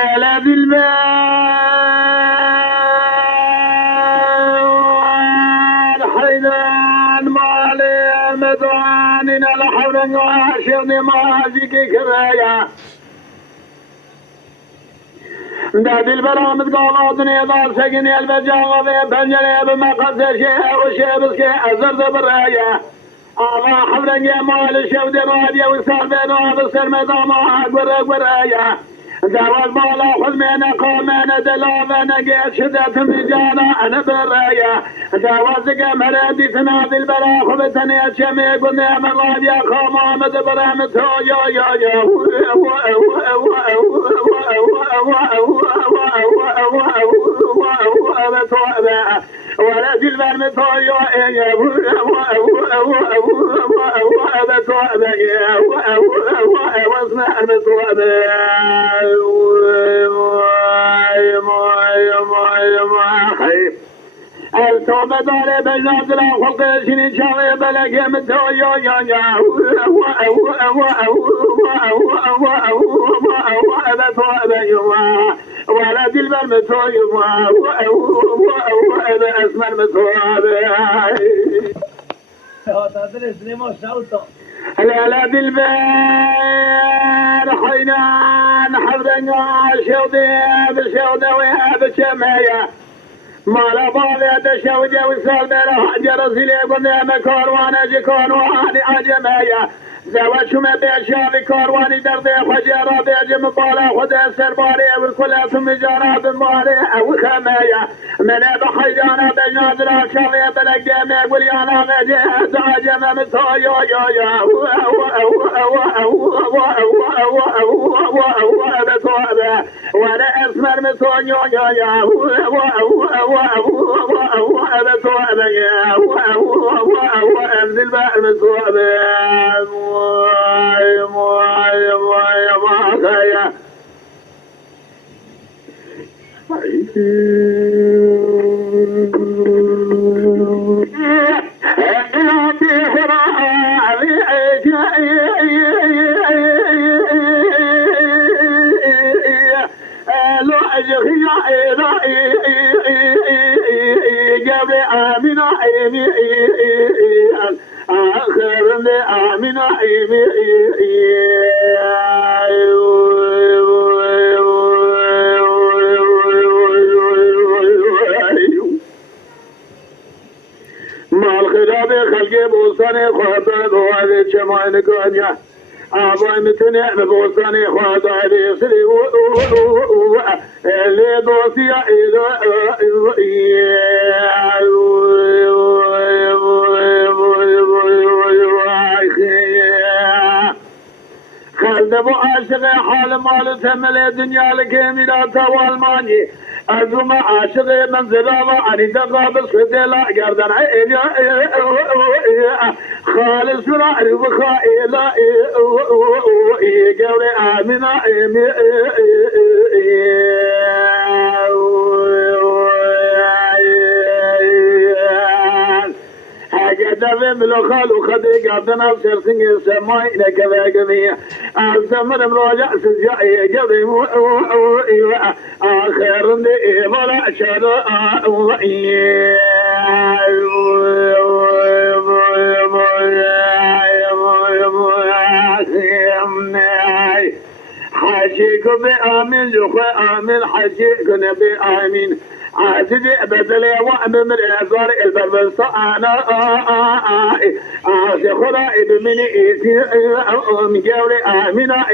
على بالبال حيدان مالي مدوانين الحرن وعشرني مازيكي كرايا داد البرامد قالاتني دار سقني البجاغة بنجلي بمقصد شيء وشيء بسكي أزرد برايا الله حفرن يا مال الشود راديا وصار بينه بصير مدام برايا دعوة بالا خذ من قامنا دلابنا قيت شدت مجانا أنا برايا دعوة زقا مرادي تنادي البلا خذتني أتشمي قلنا من راديا خامامد برامد يا يا يا ولا جلبان مطايا واسمع المطوبة التوبة داري بجنازل خلق سنين شاوي بلقي متويا يا يا ولا دلبر متوي اسمر متوي لا لا دلبر حينان حفظنا شوضي بشوضي وبشمية ما لا بالي تشوجه وصار بلا حجر سلي قلنا مكروان جكون واني عجمية زواج شما بيشافي كارواني دردي خجارة بيجم بالا خدا سرباري والكل ثم جارة بمالي او خمية من بحجانا بجنازل شافي بلقيمي وليانا مجهز عجم متايا يا يا ولا اسمر متايا يا يا انزل بقى المتوابة خلقي بوصاني خاطر بوالي شمعين قانيا أبوي متنع بوصاني خاطر يسري اللي دوسي خلد ابو عاشق حال مال تمل الدنيا لكاملات والماني أزوم عاشق منزلا وعني دقاب صدلا قردن عيني خالص رأي وخائلا قولي آمنا جدب ملوخال وخدي قابنا سرسنج سماي نكذا قمية أزمر مراجع سجاي جبي آخر دي ولا شر حشيك بآمين جخوا آمين حشيك نبي آمين عزيزي بدلي وأمم الإعزار البربس أنا خدا بمني إيتي مجاولي آمنا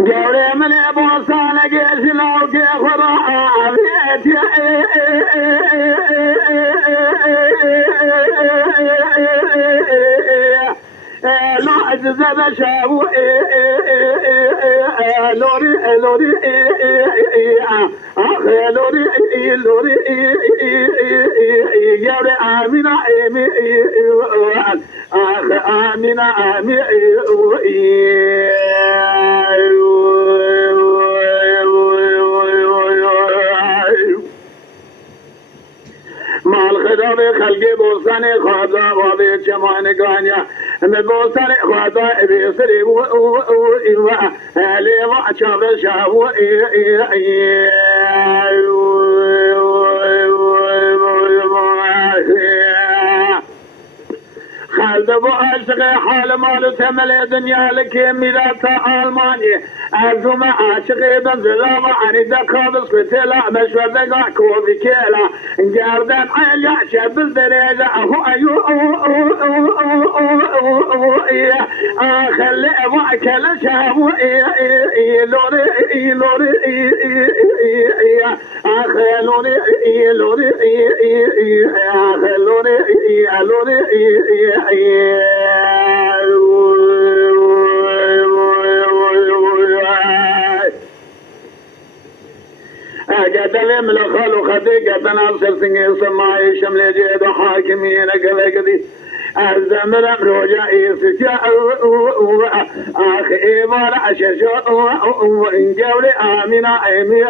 جاولي من أبو صالح جيش لو خدا لا أجزب شاو لوري لوري لوري لوري يا آمنا آمنا آمنا ما الخدا به خلقی بوسن خدا و به چمان گانیا به بوسن خدا به سری و علی و چابر شاو خالد ابو عاشق حال مال تمل دنيا لك ميلاد الماني ازوم عاشق بنزلا وعني دكابس كتلا مشوردك كوبي كيلا جاردن عيا شاب الدرجة هو ايو خلي واكل شابو لوري لوري خلوني لوري لوري قدل ملخال وخدي قد ناصر سنگي سماعي شمل جيد وحاكمين قلقدي الزمر رجع يسجع اخي مال عشش وان جولي امينه امي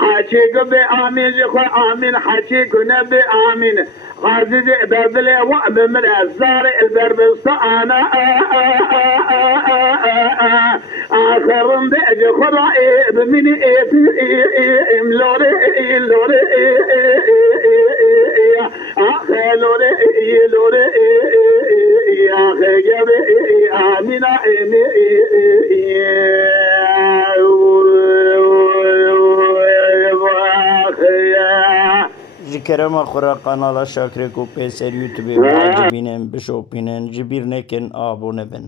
حاجيك بآمين جخو آمين حاجيك نبي آمين غازي بابلي وعب من الزار البربستان آخر بيجي خرائب من لوري لوري آخر لوري لوري آخر جبي آمين Jikerema khura kanala Şakre Kupé ser YouTube واجبinen bişopinen jibir neken abone ben.